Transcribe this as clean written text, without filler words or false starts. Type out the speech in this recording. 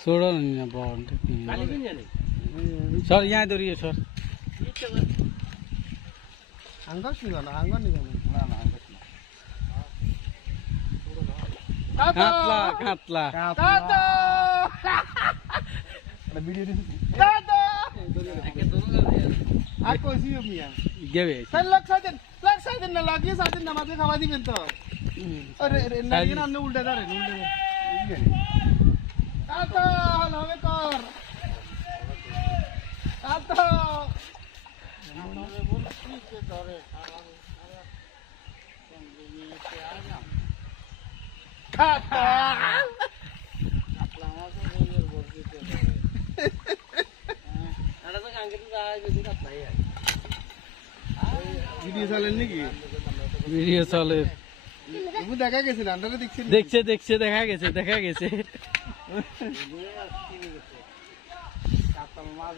छोड़ो नहीं बहुत सर यहाँ दौड़िए सर कातला कातला गेवे उल्टे ভিডিও চলে দেখা গেছে না দেখছি দেখছে দেখছে দেখা গেছে দেখা গেছে মাছ